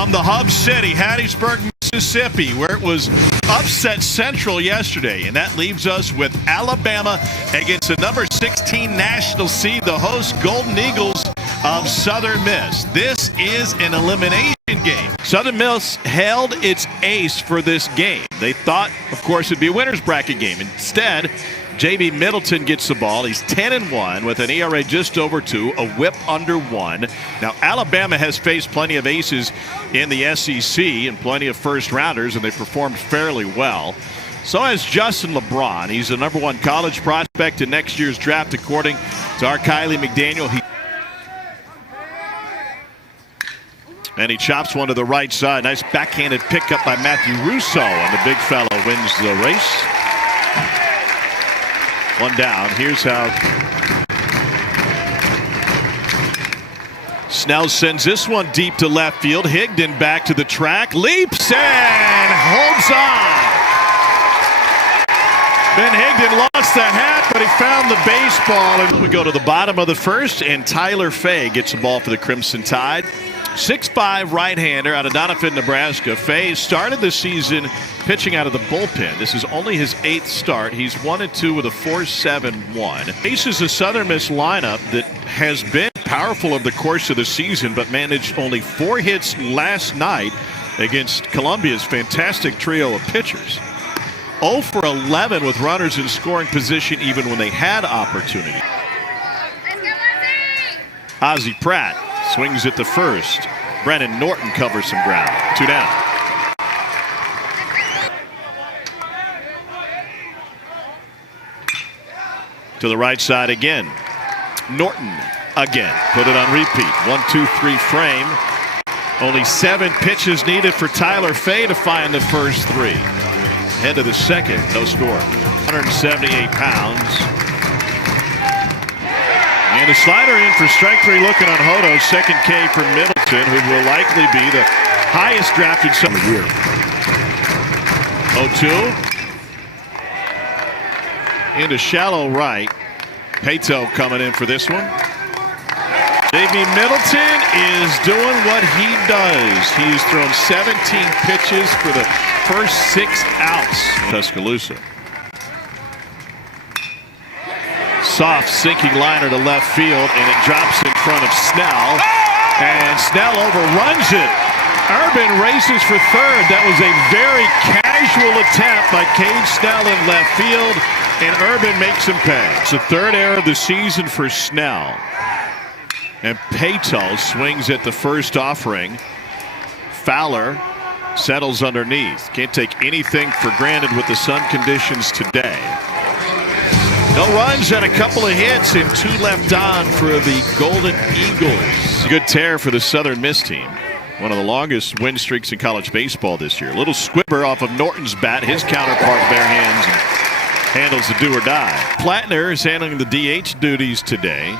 From the hub city, Hattiesburg, Mississippi, where it was upset central yesterday. And that leaves us with Alabama against the number 16 national seed, the host Golden Eagles of Southern Miss. This is an elimination game. Southern Miss held its ace for this game. They thought, of course, it'd be a winner's bracket game. Instead, J.B. Middleton gets the ball. He's 10-1 with an ERA just over 2, a whip under 1. Now, Alabama has faced plenty of aces in the SEC and plenty of first-rounders, and they performed fairly well. So has Justin LeBron. He's the #1 college prospect in next year's draft, according to our Kylie McDaniel. And he chops one to the right side. Nice backhanded pickup by Matthew Russo, and the big fellow wins the race. One down. Here's how Snell sends this one deep to left field. Higdon back to the track, leaps and holds on. Ben Higdon lost the hat, but he found the baseball. And we go to the bottom of the first, and Tyler Fay gets the ball for the Crimson Tide. 6'5" right-hander out of Doniphan, Nebraska. Fay started the season pitching out of the bullpen. This is only his 8th start. He's 1-2 with a 4.71. Faces a Southern Miss lineup that has been powerful over the course of the season, but managed only 4 hits last night against Columbia's fantastic trio of pitchers. 0 for 11 with runners in scoring position even when they had opportunity. Ozzie Pratt swings at the first. Brennan Norton covers some ground. 2 down. To the right side again. Norton again. Put it on repeat. 1-2-3 frame. Only 7 pitches needed for Tyler Fay to find the first 3. Head to the second. No score. 178 pounds. And a slider in for strike 3 looking on Hodo. Second K for Middleton, who will likely be the highest drafted son of the year. 0-2. Into shallow right. Pato coming in for this one. J.B. Middleton is doing what he does. He's thrown 17 pitches for the first 6 outs. Tuscaloosa. Soft sinking liner to left field, and it drops in front of Snell, and Snell overruns it. Urban races for third. That was a very casual attempt by Cade Snell in left field, and Urban makes him pay. It's the 3rd error of the season for Snell, and Pato swings at the first offering. Fowler settles underneath. Can't take anything for granted with the sun conditions today. No runs and a couple of hits, and 2 left on for the Golden Eagles. Good tear for the Southern Miss team. One of the longest win streaks in college baseball this year. A little squibber off of Norton's bat. His counterpart bare hands and handles the do or die. Plattner is handling the DH duties today.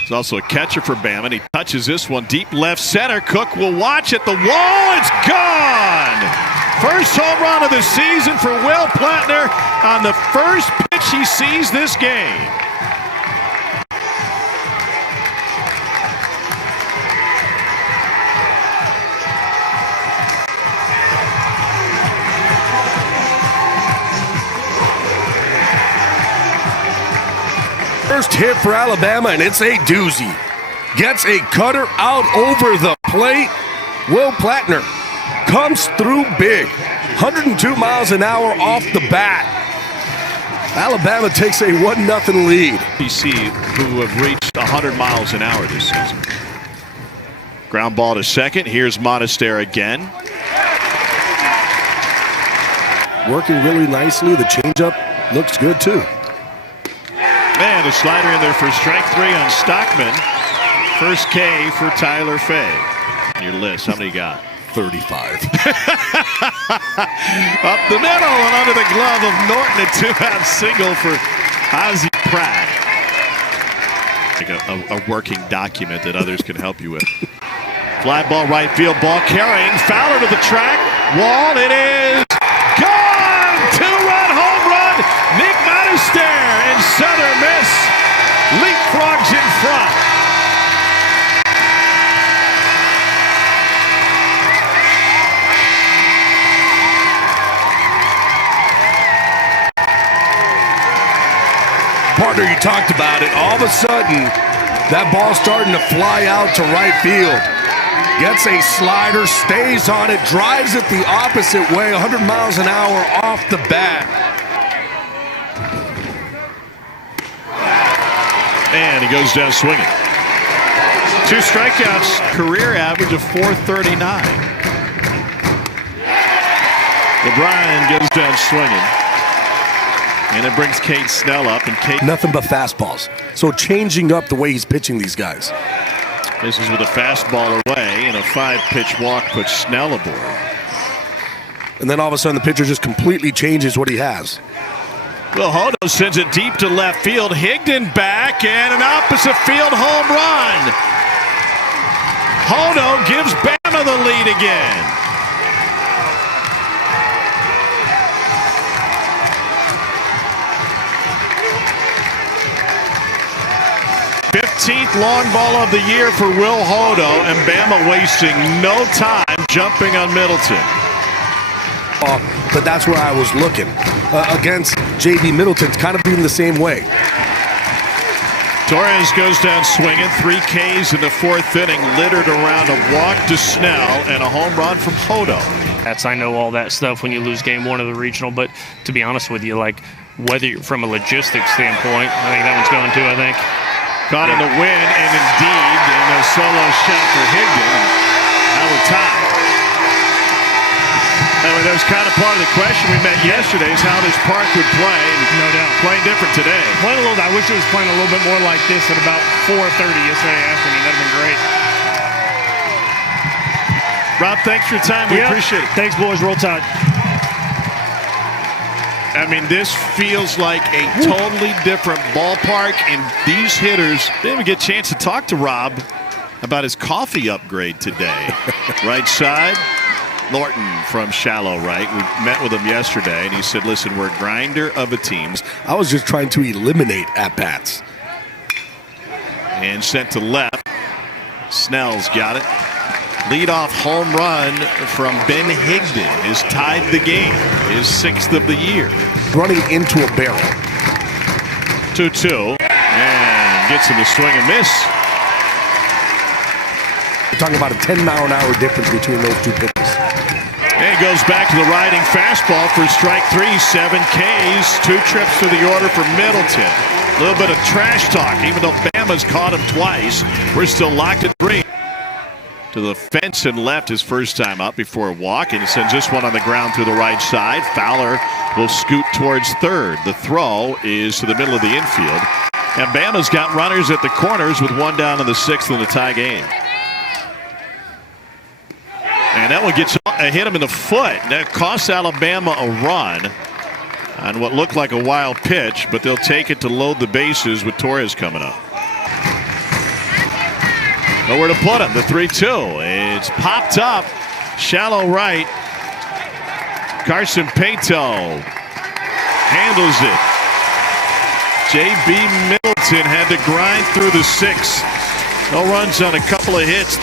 He's also a catcher for Bama. He touches this one deep left center. Cook will watch at the wall. It's gone! First home run of the season for Will Plattner on the first pitch he sees this game. First hit for Alabama, and it's a doozy. Gets a cutter out over the plate. Will Plattner comes through big. 102 miles an hour off the bat. Alabama takes a 1-0 lead. BC, who have reached 100 miles an hour this season. Ground ball to second. Here's Monastere again. Working really nicely. The changeup looks good too. And a slider in there for strike 3 on Stockman. First K for Tyler Fay. Your list, how many you got? 35. Up the middle and under the glove of Norton. A 2-out single for Ozzie Pratt. Like a working document that others can help you with. Fly ball right field, ball carrying. Fowler to the track. Wall, it is gone! 2-run home run. Nick Monastere and Southern Miss leapfrogs in front. partner, you talked about it. All of a sudden, that ball's starting to fly out to right field. Gets a slider, stays on it, drives it the opposite way, 100 miles an hour off the bat. And he goes down swinging. 2 strikeouts, career average of 439. LeBron goes down swinging. And it brings Cade Snell up. And Cade, nothing but fastballs. So changing up the way he's pitching these guys. This is with a fastball away, and a 5-pitch walk puts Snell aboard. And then all of a sudden the pitcher just completely changes what he has. Will Hodo sends it deep to left field. Higdon back, and an opposite field home run. Hodo gives Bama the lead again. 15th long ball of the year for Will Hodo, and Bama wasting no time jumping on Middleton. But that's where I was looking. Against J.B. Middleton's kind of being the same way. Torres goes down swinging. 3 Ks in the 4th inning, littered around a walk to Snell and a home run from Hodo. I know all that stuff when you lose game 1 of the regional, but to be honest with you, like, whether you're from a logistics standpoint, I think that one's going to, I think. Caught in the win, and indeed, in a solo shot for Higdon. Now we're tied. I mean, that was kind of part of the question we met yesterday, is how this park would play. No doubt. Playing different today. Playing a little. I wish it was playing a little bit more like this at about 4:30 yesterday afternoon. That'd have been great. Rob, thanks for your time. We appreciate it. Thanks, boys. Roll Tide. I mean, this feels like a totally different ballpark, and these hitters didn't even get a chance to talk to Rob about his coffee upgrade today. Right side, Lorton from shallow right. We met with him yesterday, and he said, listen, we're a grinder of a team. I was just trying to eliminate at-bats. And sent to left. Snell's got it. Leadoff home run from Ben Higdon has tied the game, his 6th of the year. Running into a barrel. 2-2, and gets him to swing and miss. We're talking about a 10-mile-an-hour difference between those 2 pitches. And he goes back to the riding fastball for strike 3, 7 Ks, 2 trips to the order for Middleton. A little bit of trash talk, even though Bama's caught him twice. We're still locked at 3. To the fence and left his first time up before a walk, and he sends this one on the ground through the right side. Fowler will scoot towards third. The throw is to the middle of the infield. And Bama's got runners at the corners with 1 down in the 6th in the tie game. And that one hit him in the foot. That costs Alabama a run on what looked like a wild pitch, but they'll take it to load the bases with Torres coming up. Nowhere to put him. The 3-2. It's popped up. Shallow right. Carson Pato handles it. J.B. Middleton had to grind through the 6. No runs on a couple of hits.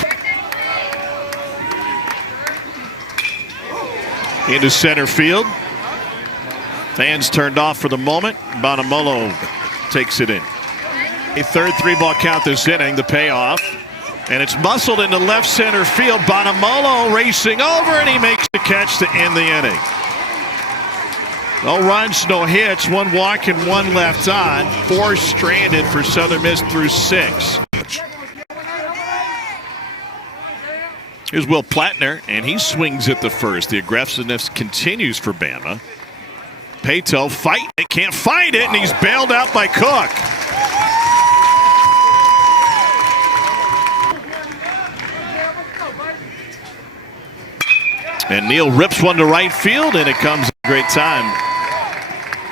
Into center field. Fans turned off for the moment. Bonamolo takes it in. A third 3-ball count this inning. The payoff. And it's muscled into left center field. Bonamolo racing over, and he makes the catch to end the inning. No runs, no hits, 1 walk and 1 left on. 4 stranded for Southern Miss through 6. Here's Will Plattner, and he swings at the first. The aggressiveness continues for Bama. Pato fighting it, can't find it, and he's bailed out by Cook. And Neal rips one to right field, and it comes at a great time.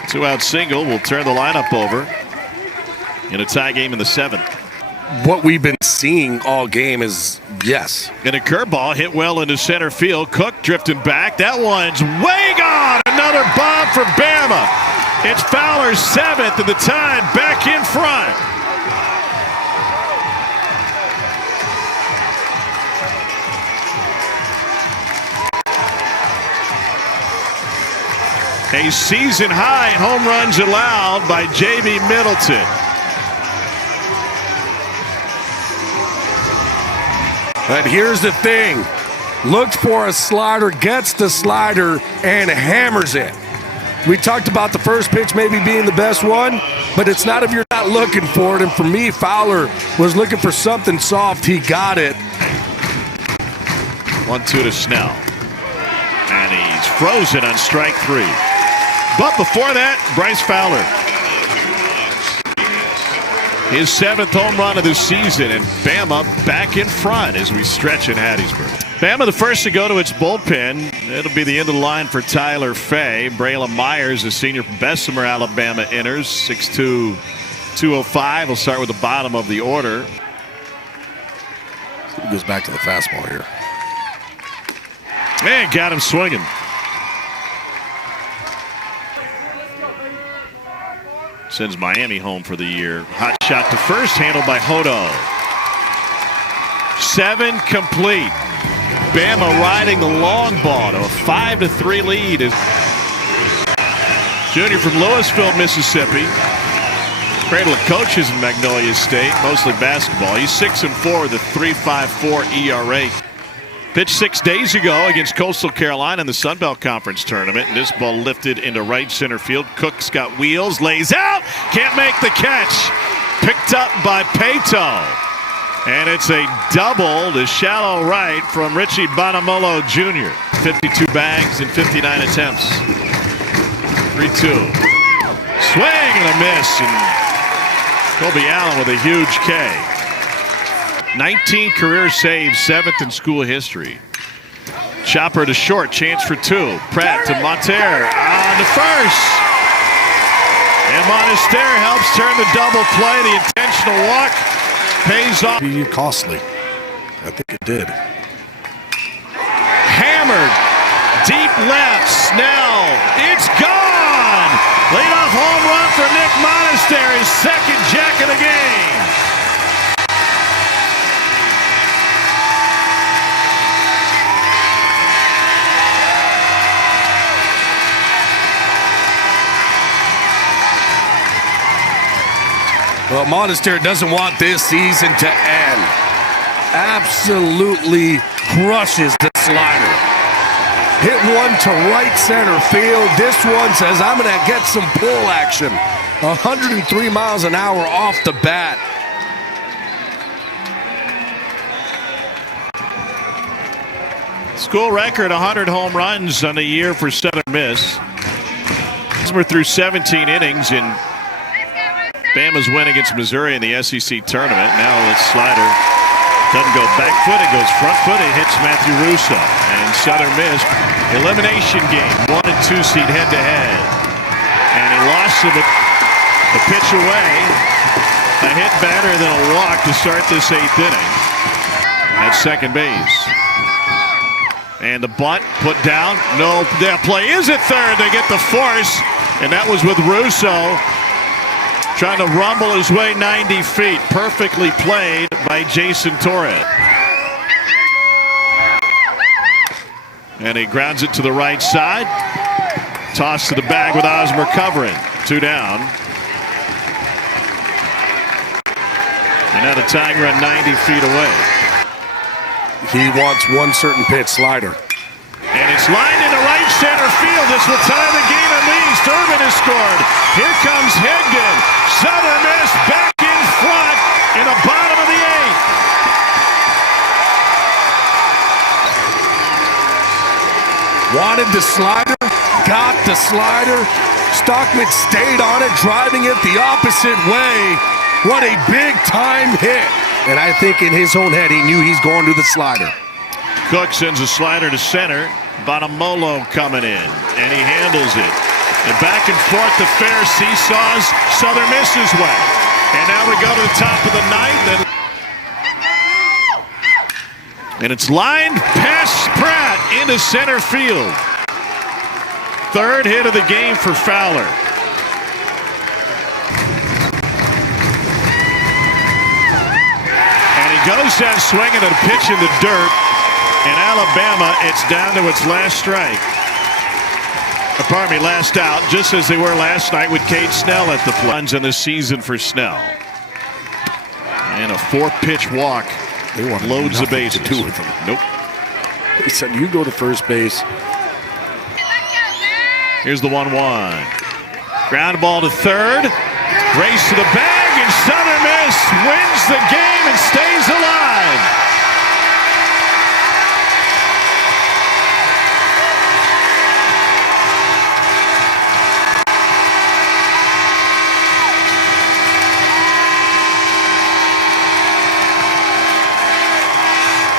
2-out single will turn the lineup over in a tie game in the 7th. What we've been seeing all game is, yes. And a curveball hit well into center field. Cook drifting back. That one's way gone. Another bomb for Bama. It's Fowler's 7th, and the Tide back in front. A season high home runs allowed by J.B. Middleton. But here's the thing. Looks for a slider, gets the slider, and hammers it. We talked about the first pitch maybe being the best one, but it's not if you're not looking for it. And for me, Fowler was looking for something soft. He got it. 1-2 to Snell. And he's frozen on strike 3. But before that, Bryce Fowler. His 7th home run of the season, and Bama back in front as we stretch in Hattiesburg. Bama the first to go to its bullpen. It'll be the end of the line for Tyler Fay. Braylon Myers, a senior from Bessemer, Alabama, enters. 6'2", 205. We'll start with the bottom of the order. He goes back to the fastball here. And got him swinging. Sends Miami home for the year. Hot shot to first, handled by Hodo. 7 complete. Bama riding the long ball to a 5-3 lead. Junior from Louisville, Mississippi. Cradle of coaches in Magnolia State, mostly basketball. He's 6-4 with a 3.54 ERA. Pitched 6 days ago against Coastal Carolina in the Sun Belt Conference tournament. And this ball lifted into right center field. Cook's got wheels, lays out, can't make the catch. Picked up by Pato. And it's a double to shallow right from Richie Bonamolo Jr. 52 bags in 59 attempts. 3-2. Swing and a miss. And Kobe Allen with a huge K. 19 career saves, 7th in school history. Chopper to short, chance for 2. Pratt to Monter on to first. And Monter helps turn the double play. The intentional walk pays off. Be costly. I think it did. Hammered. Deep left. Snell. It's gone. Leadoff home run for Nick Monter. His 2nd jack of the game. Well, Monster doesn't want this season to end. Absolutely crushes the slider. Hit one to right center field. This one says, I'm going to get some pull action. 103 miles an hour off the bat. School record 100 home runs on the year for Southern Miss. We're through 17 innings in Bama's win against Missouri in the SEC tournament. Now the slider doesn't go back foot, it goes front foot. It hits Matthew Russo. And Southern Miss elimination game, 1 and 2 seed head to head. And he lost the pitch away. A hit better than a walk to start this 8th inning at second base. And the bunt put down. No, that play is at third. They get the force, and that was with Russo trying to rumble his way 90 feet. Perfectly played by Jason Torres. And he grounds it to the right side. Toss to the bag with Osmer covering. 2 down. And now the tying run 90 feet away. He wants one certain pitch, slider. And it's lined into right center field. This will tie the game at least. Urban has scored. Here comes Higdon. Southern Miss back in front in the bottom of the 8th. Wanted the slider, got the slider. Stockman stayed on it, driving it the opposite way. What a big time hit. And I think in his own head, he knew he's going to the slider. Cook sends a slider to center. Bonamolo coming in, and he handles it. And back and forth, the fair seesaws Southern Miss's way. And now we go to the top of the 9th. And it's lined past Pratt into center field. 3rd hit of the game for Fowler. And he goes down swinging at a pitch in the dirt. In Alabama, it's down to its last strike. Pardon me, last out, just as they were last night with Cade Snell at the plate. Runs in the season for Snell. And a 4-pitch walk. They want loads the bases. to do with them. Nope. He said, you go to first base. Here's the 1-1. Ground ball to third. Race to the bag, and Southern Miss wins the game and stays alive.